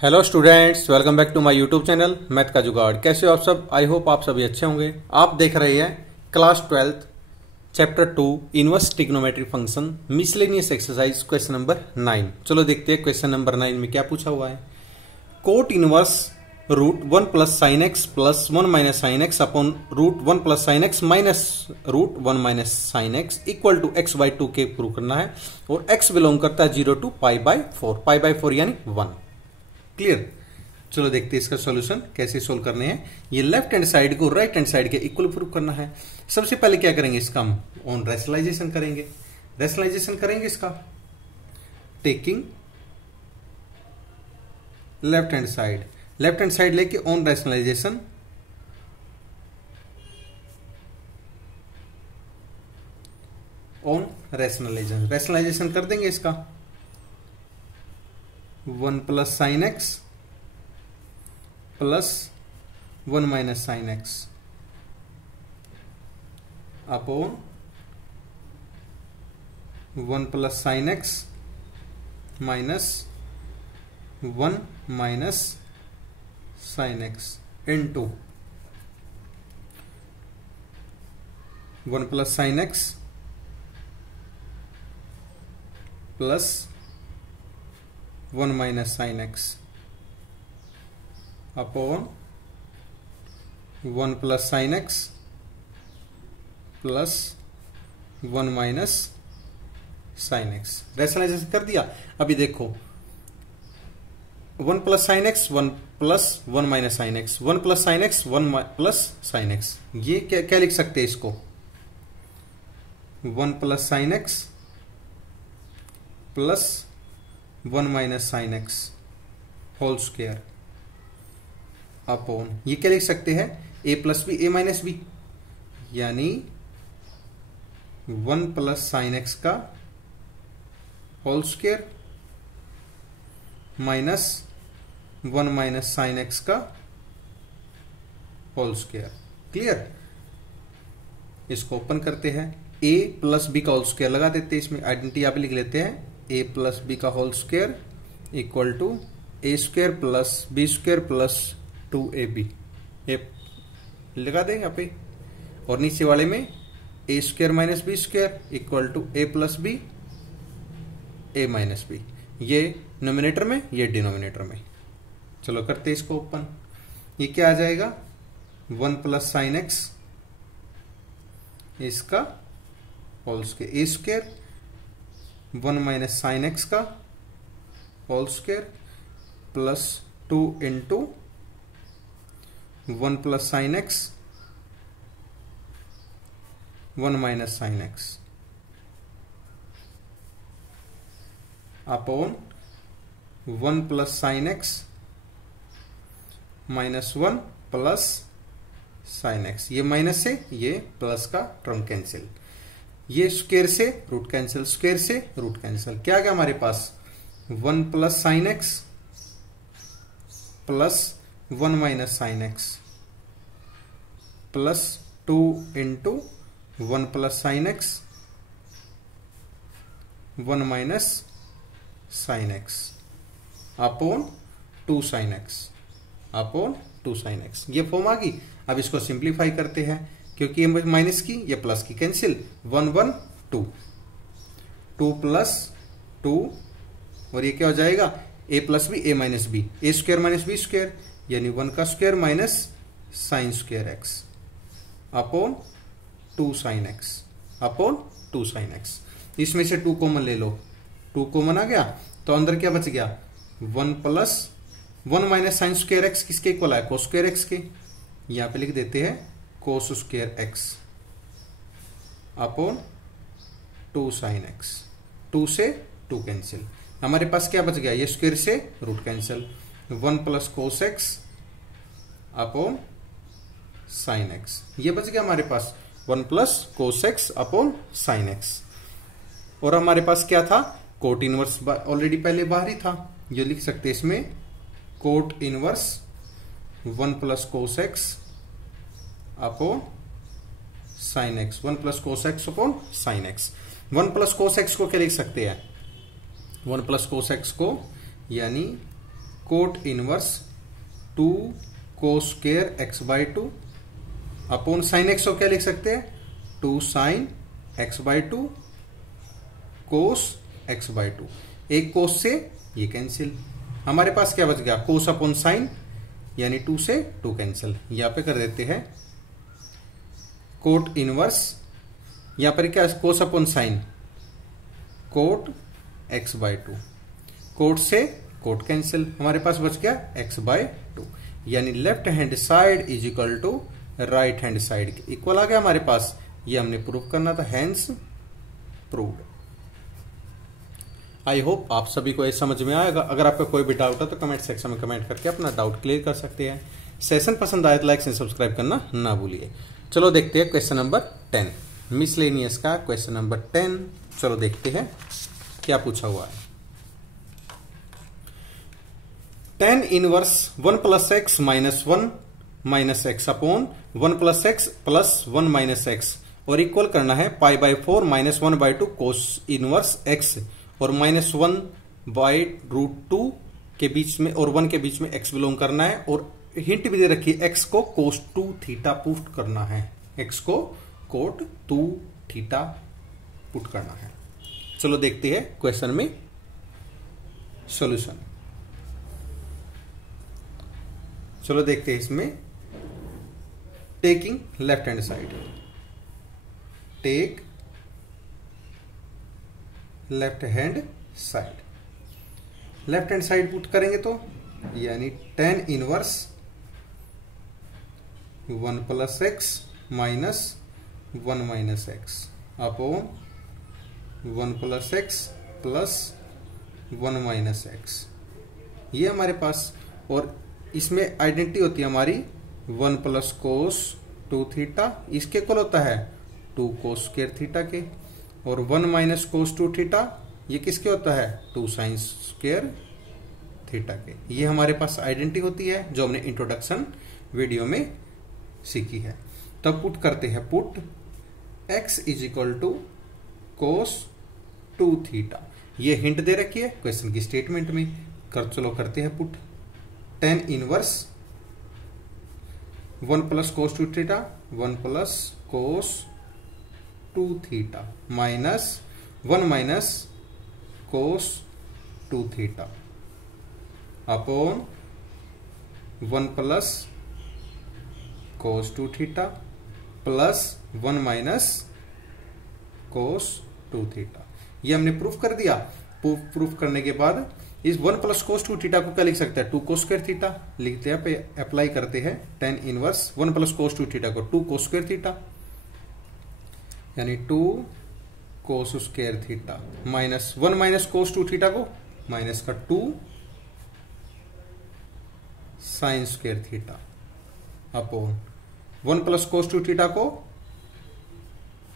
Hello students, welcome back to my YouTube channel math का जुगाड़। कैसे हो आप सब? आई होप आप सभी अच्छे होंगे। आप देख रहे हैं class 12 chapter 2 inverse trigonometry function miscellaneous exercise question number 9। चलो देखते हैं क्वेश्चन नंबर 9 में क्या पूछा हुआ है। Cot inverse root 1 plus sine x plus 1 minus sine x upon root 1 plus sine x minus root 1 minus sine x equal to x by 2 के prove करना है। और एक्स बिलोंग करता है 0 टू पाई बाई 4 यानी 1। क्लियर। चलो देखते हैं इसका सॉल्यूशन कैसे सोल्व करने हैं। ये लेफ्ट हैंड साइड को राइट हैंड साइड के इक्वल प्रूव करना है। सबसे पहले क्या करेंगे, इसका हम ऑन रैशनलाइजेशन करेंगे। रैशनलाइजेशन करेंगे इसका टेकिंग लेफ्ट हैंड साइड लेके ऑन रैशनलाइजेशन रैशनलाइजेशन कर देंगे इसका 1 plus sine x plus 1 minus sine x upon 1 plus sine x minus 1 minus sine x into 1 plus sine x plus 1 minus sine x upon 1 plus sine x plus 1 minus sine x. Rationalisation कर दिया। अभी देखो 1 plus sine x 1 plus 1 minus sine x 1 plus sine x 1 plus sine x. ये क्या लिख सकते हैं इसको 1 plus sine x plus 1 minus sine x whole square upon ये क्या लिख सकते हैं ए प्लस बी ए माइनस बी, यानी 1 प्लस साइन एक्स का whole square minus 1 minus sine x का होल स्क्वायर। क्लियर। इसको ओपन करते हैं, ए प्लस बी का होल स्क्वायर लगा देते हैं। इसमें आइडेंटिटी आप लिख लेते हैं ए प्लस बी का whole square equal to A square plus B square plus 2ab। A लगा दें यहाँ पे, और नीचे वाले में A square minus B square equal to A plus B A minus B. ये नोमिनेटर में, ये डिनोमिनेटर में। चलो करते हैं इसको ओपन। ये क्या आ जाएगा 1 प्लस साइन एक्स इसका whole square a square 1 minus sine x का whole square plus 2 into 1 plus sine x 1 minus sine x upon 1 plus sine x minus 1 plus sine x. ये माइनस से ये प्लस का टर्म कैंसिल, ये square से root cancel, square से root cancel. क्या गया हमारे पास 1 plus sine x plus 1 minus sine x plus 2 into 1 plus sine x 1 minus sine x upon 2 sign x upon 2 sign x. ये फॉर्म आ गई। अब इसको सिंप्लीफाई करते हैं, क्योंकि ये माइनस की ये प्लस की कैंसिल 1 1 2 2 प्लस 2 और ये क्या हो जाएगा ए प्लस बी ए माइनस बी ए स्क्वायर माइनस बी स्क्वायर, यानी 1 का square minus sine square x upon 2 sign x upon 2 sine x. इसमें से 2 कॉमन ले लो, 2 कॉमन आ गया तो अंदर क्या बच गया 1 plus 1 minus sine square x किसके इक्वल है कोस स्क्वायर एक्स के। यहां पे लिख देते हैं cos square x upon 2 sine x. 2 से 2 कैंसिल, हमारे पास क्या बच गया ये स्क्वायर से root cancel 1 plus cos x upon sine x. ये बच गया हमारे पास 1 plus cos x upon sine x. और हमारे पास क्या था कोट इनवर्स ऑलरेडी पहले बाहर ही था, ये लिख सकते हैं इसमें cot inverse 1 plus cos x upon sine x 1 plus cos x upon sine x. 1 plus cos x को क्या लिख सकते हैं 1 प्लस कोस एक्स को, यानी cot inverse 2 cos square x by 2 upon sine x को क्या लिख सकते हैं 2 sine x by 2 cos x by 2। एक कोस से ये कैंसिल, हमारे पास क्या बच गया कोस अपॉन साइन यानी 2 से 2 कैंसिल। यहां पे कर देते हैं कोट इनवर्स, यहां पर क्या cos upon sine cot x by 2, cot से कोट कैंसिल, हमारे पास बच गया एक्स बाई 2 यानी left hand side is equal to right hand side के इक्वल आ गया हमारे पास। ये हमने प्रूव करना था, हैंस प्रूव्ड। आई होप आप सभी को ये समझ में आएगा। अगर आपका कोई भी डाउट है तो कमेंट सेक्शन में कमेंट करके अपना डाउट क्लियर कर सकते हैं। सेशन पसंद आए तो लाइक एंड सब्सक्राइब करना ना भूलिए। चलो देखते हैं क्वेश्चन नंबर 10, मिसलेनियस का क्वेश्चन नंबर 10। चलो देखते हैं क्या पूछा हुआ है। tan inverse 1 plus x minus 1 minus x upon 1 plus x plus 1 minus x और इक्वल करना है pi by 4 minus 1 by 2 cos inverse x और माइनस 1 बाई रूट 2 के बीच में और 1 के बीच में एक्स बिलोंग करना है और हिंट भी दे रखी है एक्स को कोस 2 थीटा पुट करना है, एक्स को कोट 2 थीटा पुट करना है। चलो देखते हैं क्वेश्चन में सॉल्यूशन। चलो देखते हैं इसमें taking left hand side, take left hand side, left hand side put करेंगे तो यानी tan inverse 1 plus x minus 1 minus x upon 1 plus x plus 1 minus x, ये हमारे पास। और इसमें आइडेंटिटी होती है हमारी 1 प्लस कोस 2 थीटा, इसके इक्वल होता है 2 कोस स्क्वायर थीटा के, और 1 माइनस कोस 2 थीटा ये किसके होता है 2 साइन स्क्वायर थीटा के। ये हमारे पास आइडेंटिटी होती है जो हमने इंट्रोडक्शन वीडियो में सीखी है। तब पुट करते हैं, put x is equal to cos 2 theta, ये हिंट दे रखी है क्वेश्चन की स्टेटमेंट में। चलो करते हैं put tan inverse 1 plus cos 2 theta 1 plus cos 2 theta minus 1 minus cos 2 theta upon 1 plus cos 2 theta plus 1 minus cos 2 theta. ये हमने प्रूफ कर दिया। प्रूफ करने के बाद इस 1 प्लस कोस 2 थीटा को क्या लिख सकते हैं 2 कोस स्क्वायर थीटा लिखते हैं, पे अप्लाई करते हैं tan inverse 1 plus cos 2 theta को 2 कोस स्क्वायर थीटा यानी 2 cos square theta minus 1 minus cos 2 theta को माइनस का 2 sine square theta upon 1 plus cos 2 theta को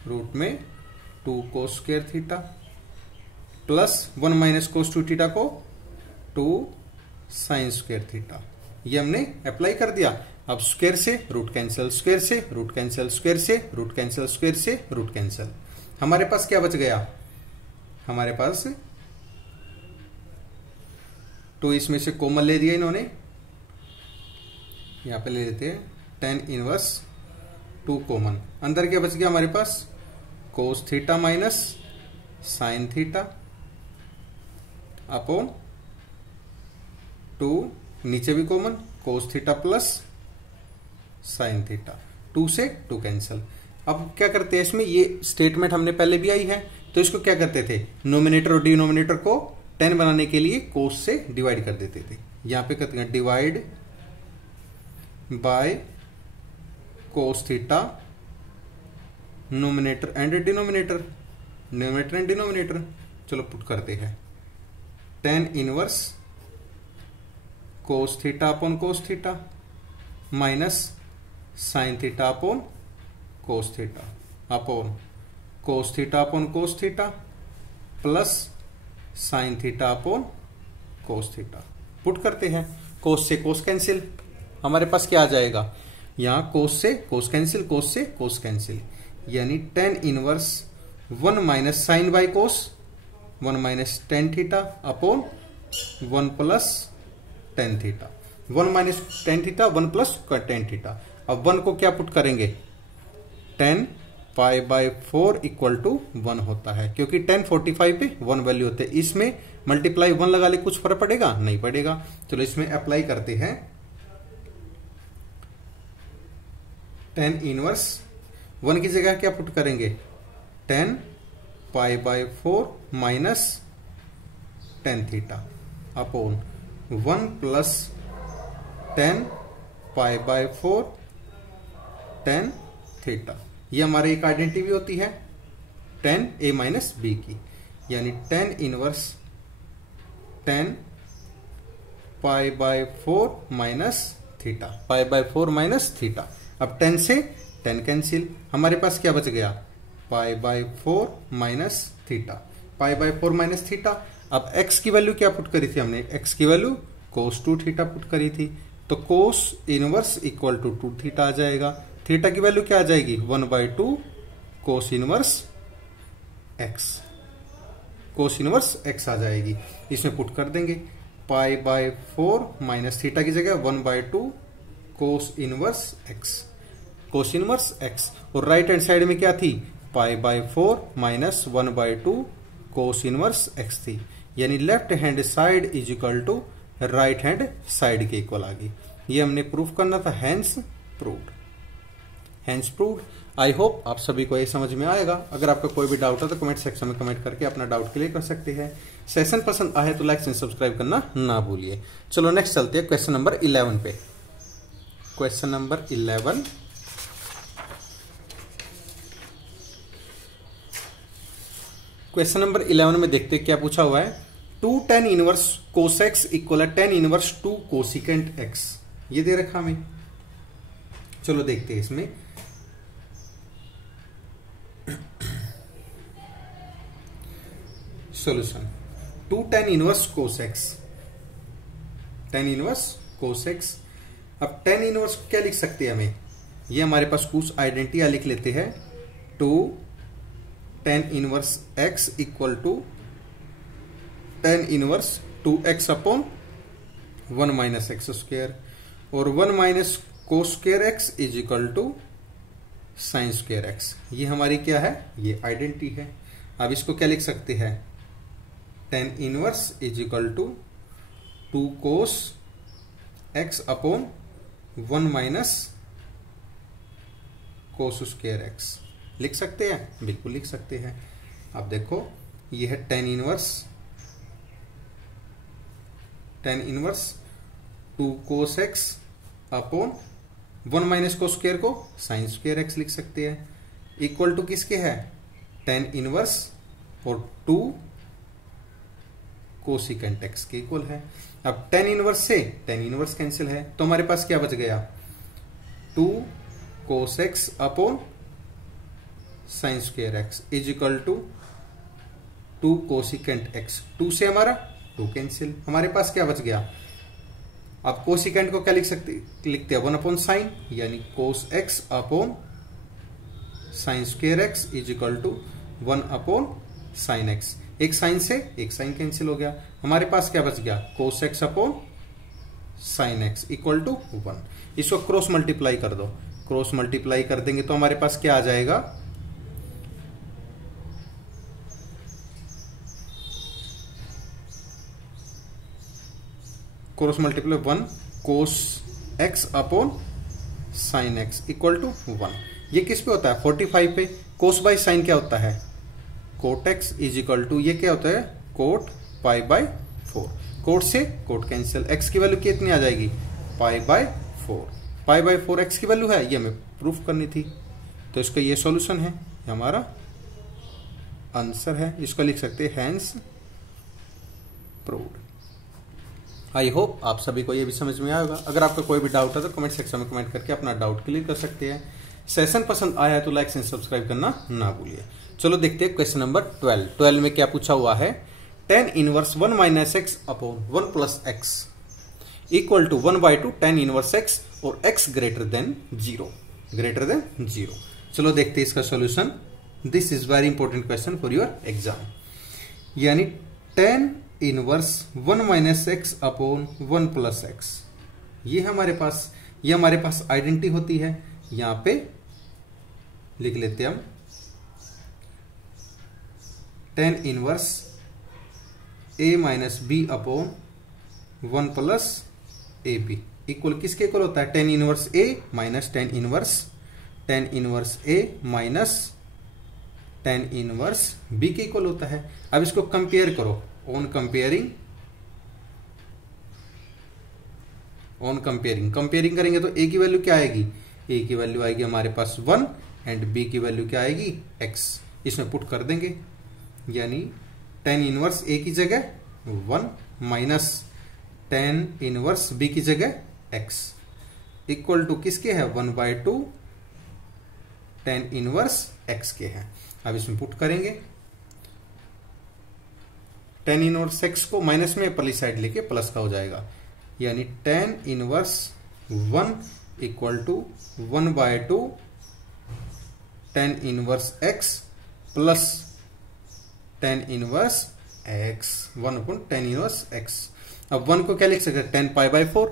रूट में 2 cos square theta plus 1 minus cos 2 theta को 2 sine square theta. ये हमने apply कर दिया। अब स्क्वायर से रूट कैंसिल, स्क्वायर से रूट कैंसिल, स्क्वायर से रूट कैंसिल, स्क्वायर से रूट कैंसिल। हमारे पास क्या बच गया, हमारे पास 2 इसमें से कॉमन ले दिया इन्होंने, यहां पे ले लेते हैं tan इनवर्स 2 कॉमन, अंदर क्या बच गया हमारे पास cos theta minus sine theta upon 2 नीचे भी common cos theta plus sine theta, 2 से 2 कैंसिल। अब क्या करते हैं इसमें, ये स्टेटमेंट हमने पहले भी आई है तो इसको क्या करते थे नोमिनेटर और डिनोमिनेटर को 10 बनाने के लिए कोस से डिवाइड कर देते थे। यहां पे कहते हैं divide by cos theta nominator and denominator, numerator and denominator. चलो पुट करते हैं tan inverse cos theta upon cos theta minus sine theta upon cos theta upon cos theta upon cos theta plus sine theta upon cos theta. Put करते हैं, कोस से cos cancel, हमारे पास क्या आ जाएगा यहां कोस से कोस कैंसिल, कोस से कोस कैंसिल, यानी tan inverse 1 minus sine by cos 1 minus tan theta upon 1 plus tan theta, 1 minus tan theta, 1 plus tan theta. अब 1 को क्या पुट करेंगे, 10 पाई बाय 4 इक्वल टू 1 होता है, क्योंकि 10 45 पे 1 वैल्यू होते हैं। इसमें मल्टीप्लाई 1 लगा ले, कुछ फर्क पड़ेगा, नहीं पड़ेगा। चलो इसमें अप्लाई करते हैं। 10 इनवर्स 1 की जगह क्या पुट करेंगे, 10 पाई by 4 minus tan theta upon 1 plus 10 pi by 4 tan theta. ये हमारे एक आइडेंटिटी भी होती है 10 a माइनस बी की, यानी 10 inverse 10 pi by 4 minus theta, pi by 4 minus theta. अब 10 से 10 कैंसिल, हमारे पास क्या बच गया, पाई by 4 minus theta, pi by 4 minus theta. अब x की वैल्यू क्या पुट करी थी हमने, x की वैल्यू cos 2 थीटा पुट करी थी, तो cos inverse equal to 2 theta आ जाएगा। थीटा की वैल्यू क्या आ जाएगी, 1/2 cos inverse x, cos inverse x आ जाएगी। इसमें पुट कर देंगे, पाई बाय 4 माइनस थीटा की जगह 1/2 cos inverse x, cos inverse x। और राइट हैंड साइड में क्या थी, pi by 4 minus 1/2 cos inverse x थी, यानी left hand side is equal to right hand side के इक्वल आ गई। ये हमने प्रूफ करना था, hence proved, hence proved. I hope आप सभी को ये समझ में आएगा। अगर आपका कोई भी डाउट है तो कमेंट सेक्शन में कमेंट करके अपना डाउट क्लियर कर सकते हैं। सेशन पसंद आए तो लाइक एंड सब्सक्राइब करना ना भूलिए। चलो नेक्स्ट चलते हैं क्वेश्चन नंबर 11 पे। क्वेश्चन नंबर 11, क्वेश्चन नंबर 11 में देखते हैं क्या पूछा हुआ है, 2 tan inverse cos x equal tan inverse 2 cosecant x, ये दे रखा हमें। चलो देखते हैं इसमें। Solution, 2 tan inverse cos x, tan inverse cos x। अब tan इनवर्स क्या लिख सकते हैं हमें, ये हमारे पास कुछ आइडेंटिटी लिख लेते हैं, 2 tan inverse x equal to tan inverse 2x upon 1 minus x square, और 1 minus cos square x is equal to sine square x। ये हमारी क्या है, ये आइडेंटिटी है। अब इसको क्या लिख सकते हैं, tan inverse is equal to 2 cos x upon 1 minus cos square x। लिख सकते हैं, बिल्कुल लिख सकते हैं। अब देखो ये है tan inverse 2 cos x upon 1 minus cos square को साइन स्क्वायर x लिख सकते हैं, इक्वल टू किसके है, tan इनवर्स और 2 कोसिकेंट x के इक्वल है। अब tan इनवर्स से tan इनवर्स कैंसिल है, तो हमारे पास क्या बच गया, 2 cos x upon sine square x is equal to 2 cosecant x। 2 से हमारा 2 कैंसिल, हमारे पास क्या बच गया। अब कोसिकेंट को क्या लिखते हैं 1 अपॉन साइन, यानी cos x upon sine square x is equal to 1 upon sine x। एक साइन से एक साइन कैंसिल हो गया, हमारे पास क्या बच गया, cos x upon sine x equal to 1। इसको क्रॉस मल्टीप्लाई कर दो, क्रॉस मल्टीप्लाई कर देंगे तो हमारे पास क्या आ जाएगा, cross multiply 1 cos x upon sine x equal to 1। ये किस पे होता है, 45 पे। कोस बाय साइन क्या होता है, cot x is equal to, ये क्या होता है, कोट पाई बाय 4। कोट से कोट कैंसिल, x की वैल्यू कितनी आ जाएगी, pi by 4। Pi by 4 x की वैल्यू है, ये हमें प्रूफ करनी थी, तो इसका ये सॉल्यूशन है, ये हमारा आंसर है। इसको लिख सकते हैं हैंस प्रूव्ड। आई होप आप सभी को ये भी समझ में आएगा। अगर आपका कोई भी डाउट है तो कमेंट सेक्शन में कमेंट करके अपना डाउट क्लियर कर सकते हैं। सेशन पसंद आया है तो लाइक एंड सब्सक्राइब करना ना भूलिए। चलो देखते हैं क्वेश्चन नंबर 12। 12 में क्या पूछा हुआ है, tan inverse 1 minus x upon 1 plus x equal to 1/2 tan inverse x और x greater than 0, greater than 0। चलो देखते हैं इसका solution. This is very important question for your exam. यानी tan inverse 1 minus x upon 1 plus x. ये हमारे पास identity होती है। यहां पे लिख लेते हैं हम tan inverse a minus b upon 1 plus a b इक्वल किसके इक्वल होता है? Tan inverse a minus tan inverse a minus tan inverse b के इक्वल होता है। अब इसको कंपेयर करो। ऑन कंपेयरिंग करेंगे तो ए की वैल्यू क्या आएगी? ए की वैल्यू आएगी हमारे पास 1 एंड बी की वैल्यू क्या आएगी? x। इसमें पुट कर देंगे, यानी टेन इनवर्स ए की जगह 1 माइनस टेन इनवर्स बी की जगह x इक्वल टू किसके है? 1/2 टेन इनवर्स x के हैं। अब इसमें पुट करेंगे, टेन इनवर्स x को माइनस में पहली साइड लेके प्लस का हो जाएगा, यानी tan inverse 1 equal to 1/2 tan inverse x plus tan inverse x 1/10 inverse x। अब 1 को क्या लिख सकते हैं? 10 π/4,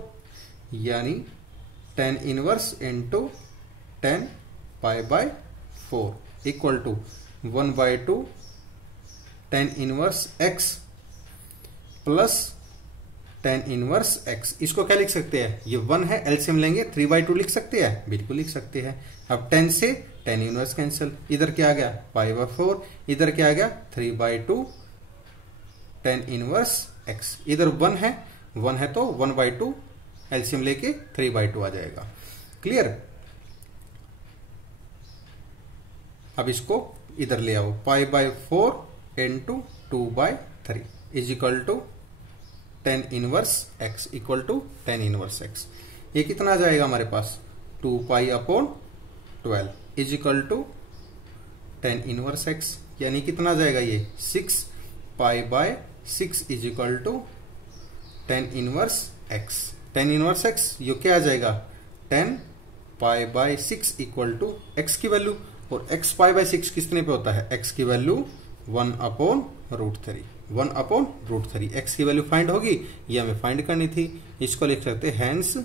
यानी tan inverse into 10 π/4 equal to 1/2 tan inverse x plus tan inverse x। इसको क्या लिख सकते हैं? ये 1 है, एलसीएम लेंगे 3/2 लिख सकते हैं, बिल्कुल लिख सकते हैं। अब 10 से टेन इनवर्स कैंसिल, इधर क्या आ गया? π/4, इधर क्या आ गया? 3/2 टेन इनवर्स x। इधर 1 है तो 1/2 एलसीएम लेके 3/2 आ जाएगा। क्लियर? अब इसको इधर ले आओ, π/4 into 2/3 is equal to tan inverse x equal to tan inverse x। ये कितना आ जाएगा हमारे पास? 2π/12 is equal to tan inverse x, यानी कितना आ जाएगा? ये 6π/6 is equal to tan inverse x। Tan inverse x ये क्या आ जाएगा? 10π/6 इक्वल टू x की वैल्यू, और x π/6 कितने पे होता है? x की वैल्यू 1/√3 1/√3। x की वैल्यू फाइंड होगी, ये हमें फाइंड करनी थी। इसको लिख सकते हैं हैंस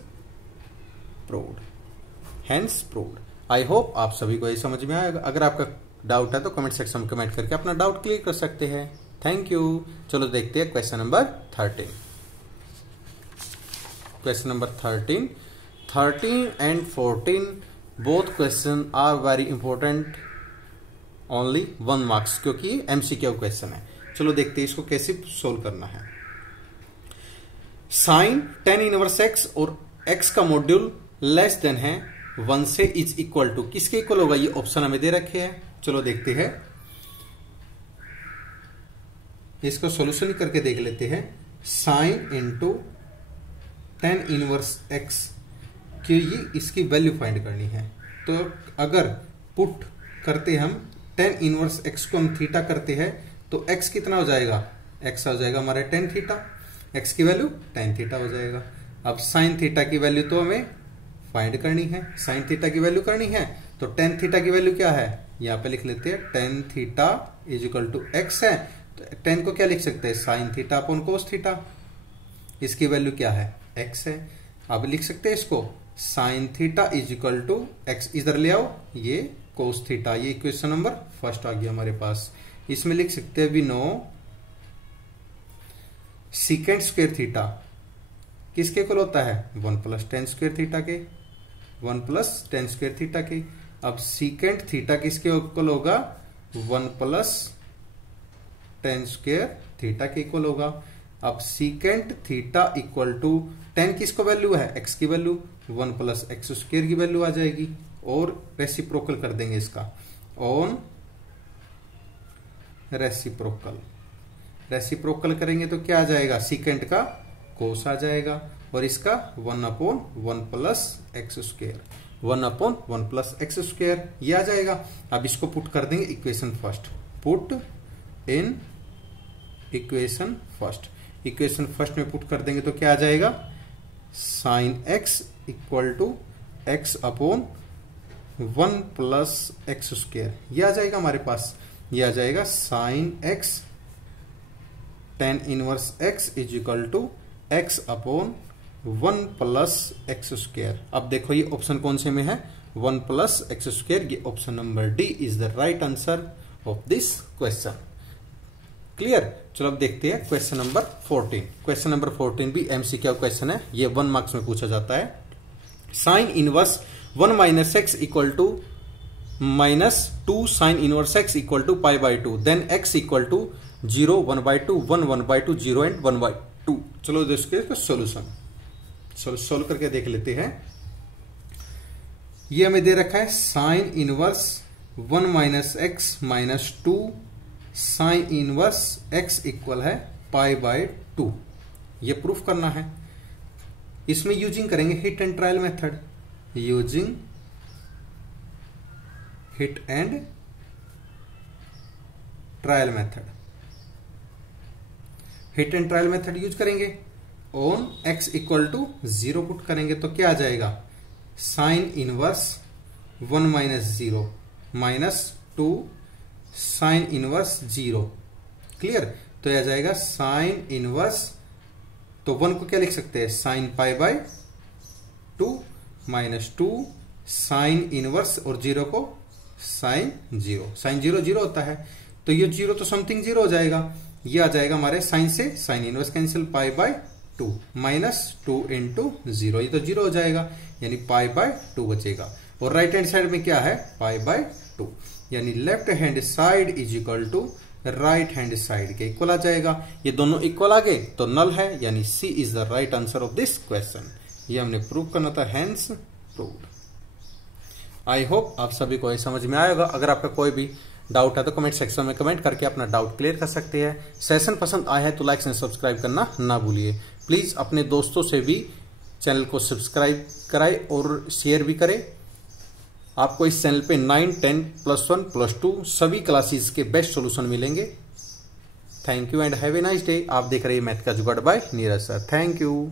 प्रूव्ड। आई होप आप सभी को ये समझ में आएगा। अगर आपका डाउट है तो कमेंट सेक्शन में कमेंट करके अपना डाउट क्लियर कर सकते हैं। Thank you. चलो देखते हैं question number 13। Question number 13 and 14 both question are very important, only 1 marks, क्योंकि एमसीक्यू क्वेश्चन है। चलो देखते हैं इसको कैसे सोल्व करना है। साइन टेन इनवर्स x और x का मॉड्यूल लेस देन है 1 से इज इक्वल टू किसके इक्वल होगा? ये ऑप्शन हमें दे रखे हैं। चलो देखते हैं, इसको सोल्यूशन करके देख लेते हैं। Sine into ten inverse x कि ये इसकी वैल्यू फाइंड करनी है। तो अगर पुट करते हम टेन इनवर्स x को हम थीटा करते हैं तो x कितना हो जाएगा? x हो जाएगा हमारा टेन थीटा, x की वैल्यू टेन थीटा हो जाएगा। अब साइन थीटा की वैल्यू तो हमें फाइंड करनी है, साइन थीटा की वैल्यू करनी है, तो टेन थीटा की वैल्यू क्या है? यहां पे लिख लेते हैं tan theta is equal to x है, तो टेन को क्या लिख सकते हैं? Sine theta upon cos theta. इसकी वैल्यू क्या है? x है। अब लिख सकते हैं इसको sine theta is equal to x, इधर ले आओ, ये कोस थीटा। ये इक्वेशन नंबर फर्स्ट आ गया हमारे पास। इसमें लिख सकते हैं we know secant square theta किसके इक्वल होता है? 1 प्लस टेन स्क्वायर थीटा के, 1 प्लस टेन स्क्वायर थीटा के। अब सीकेंट थीटा किसके इक्वल होगा? 1 प्लस टेन स्क्वायर थीटा के इक्वल होगा। अब secant theta equal to tan किसको वैल्यू है? x की वैल्यू, 1 प्लस एक्स स्क्वायर की वैल्यू आ जाएगी, और रेसिप्रोकल कर देंगे इसका। ऑन रेसिप्रोकल करेंगे तो क्या आ जाएगा? सीकेंट का कोस आ जाएगा, और इसका 1/1 plus x square, 1/1 plus x square ये आ जाएगा। अब इसको पुट कर देंगे equation first, put in equation first. Equation first में पुट कर देंगे तो क्या आ जाएगा? Sine x equal to x upon 1 plus x square, ये आ जाएगा हमारे पास। ये आ जाएगा sine x tan inverse x is equal to x upon 1 plus x square. अब देखो ये ऑप्शन कौन से में है, 1 प्लस एक्स स्क्वायर। ये option number D is the right answer of this question. Clear. चलो अब देखते हैं क्वेश्चन नंबर 14। क्वेश्चन नंबर 14 भी एमसीक्यू क्वेश्चन है, ये 1 मार्क्स में पूछा जाता है। Sine inverse 1 minus x equal to -2 sine inverse x equal to π/2 then x equal to 0 1/2 1 1/2 0 and 1/2। चलो इसके सोल्यूशन सोल्व करके देख लेते हैं। ये हमें दे रखा है sine inverse 1 minus x minus 2 sine inverse x equal है π/2। ये प्रूफ करना है। इसमें यूजिंग करेंगे hit and trial method, using hit and trial method. Hit and trial method use करेंगे। On x equal to 0 put करेंगे तो क्या आ जाएगा, sine inverse 1 minus 0 minus 2 sine inverse 0। Clear. तो यह आ जाएगा साइन इनवर्स, तो 1 को क्या लिख सकते हैं, साइन π/2 माइनस 2 साइन इनवर्स और 0 को साइन 0। साइन 0 0 होता है तो ये 0 तो समथिंग 0 हो जाएगा। ये आ जाएगा हमारे साइन से sine inverse cancel π/2 minus 2 into 0, ये तो 0 हो जाएगा यानी π/2 बचेगा। और राइट हैंड साइड में क्या है, π/2 यानी left hand side is equal to right hand side के इक्वल आ जाएगा। ये दोनों इक्वल आ गए तो नल है, यानी C is the right answer of this question. ये हमने प्रूव करना था, हैंस प्रूव्ड। आई होप आप सभी को ये समझ में आएगा। अगर आपका कोई भी डाउट है तो कमेंट सेक्शन में कमेंट करके अपना डाउट क्लियर कर सकते हैं। सेशन पसंद आया है तो लाइक एंड सब्सक्राइब करना ना भूलिए। प्लीज अपने दोस्तों से भी चैनल को सब्सक्राइब कराए और शेयर भी करें। आपको इस चैनल पे 9, 10, +1, +2 सभी क्लासेस के बेस्ट सॉल्यूशन मिलेंगे। Thank you and have a nice day. आप देख रहे हैं मैथ का जुगाड़ by Neeraj sir. Thank you.